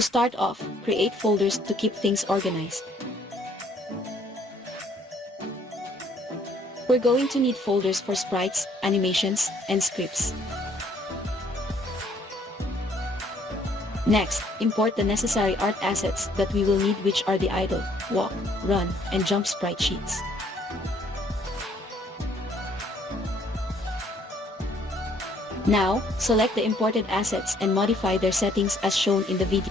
To start off, create folders to keep things organized. We're going to need folders for sprites, animations, and scripts. Next, import the necessary art assets that we will need, which are the idle, walk, run, and jump sprite sheets. Now, select the imported assets and modify their settings as shown in the video.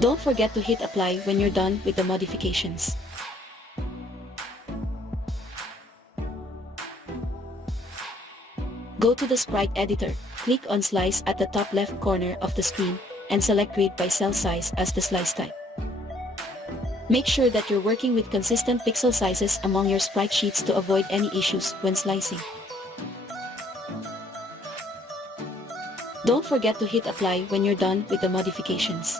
Don't forget to hit apply when you're done with the modifications. Go to the sprite editor, click on slice at the top left corner of the screen, and select grade by cell size as the slice type. Make sure that you're working with consistent pixel sizes among your sprite sheets to avoid any issues when slicing. Don't forget to hit apply when you're done with the modifications.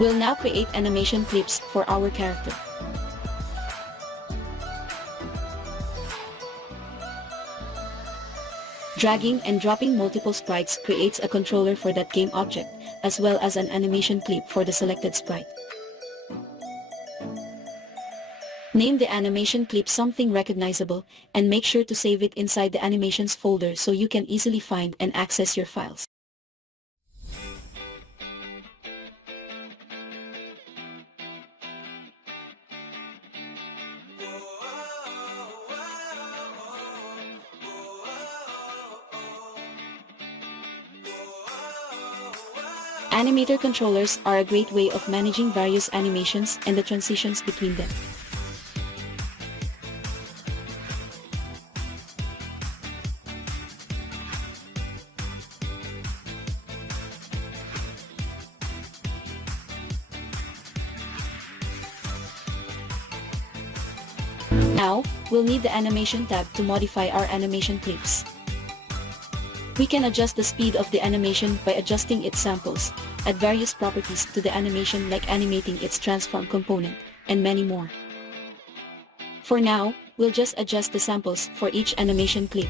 We'll now create animation clips for our character. Dragging and dropping multiple sprites creates a controller for that game object, as well as an animation clip for the selected sprite. Name the animation clip something recognizable, and make sure to save it inside the animations folder so you can easily find and access your files. Animator controllers are a great way of managing various animations and the transitions between them. Now, we'll need the animation tab to modify our animation clips. We can adjust the speed of the animation by adjusting its samples, add various properties to the animation like animating its transform component, and many more. For now, we'll just adjust the samples for each animation clip.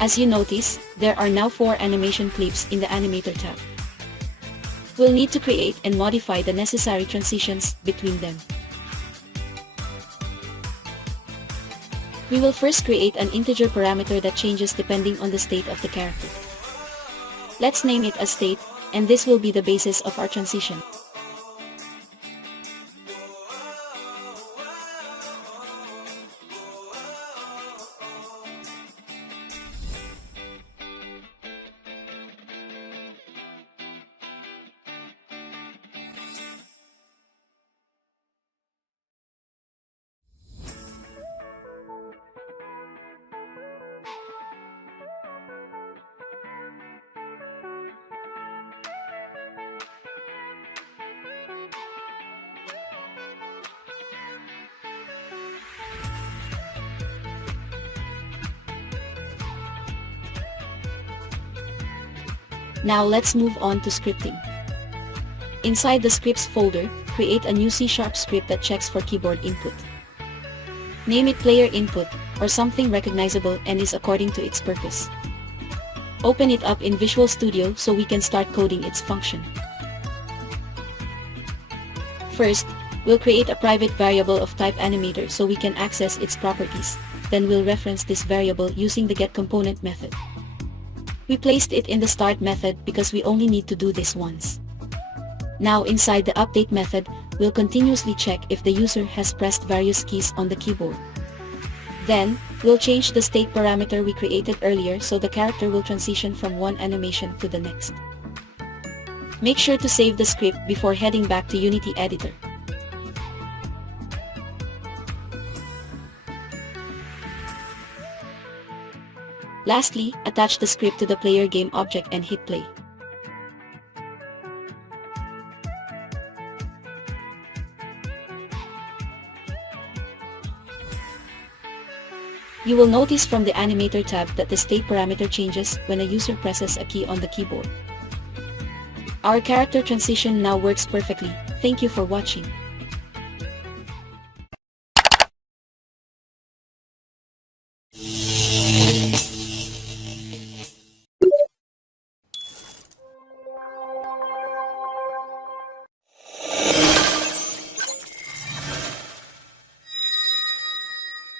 As you notice, there are now 4 animation clips in the Animator tab. We'll need to create and modify the necessary transitions between them. We will first create an integer parameter that changes depending on the state of the character. Let's name it as state, and this will be the basis of our transition. Now let's move on to scripting. Inside the scripts folder, create a new C# script that checks for keyboard input. Name it player input, or something recognizable and is according to its purpose. Open it up in Visual Studio so we can start coding its function. First, we'll create a private variable of type animator so we can access its properties. Then we'll reference this variable using the getComponent method. We placed it in the start method because we only need to do this once. Now inside the update method, we'll continuously check if the user has pressed various keys on the keyboard. Then, we'll change the state parameter we created earlier so the character will transition from one animation to the next. Make sure to save the script before heading back to Unity Editor. Lastly, attach the script to the player game object and hit play. You will notice from the Animator tab that the state parameter changes when a user presses a key on the keyboard. Our character transition now works perfectly. Thank you for watching.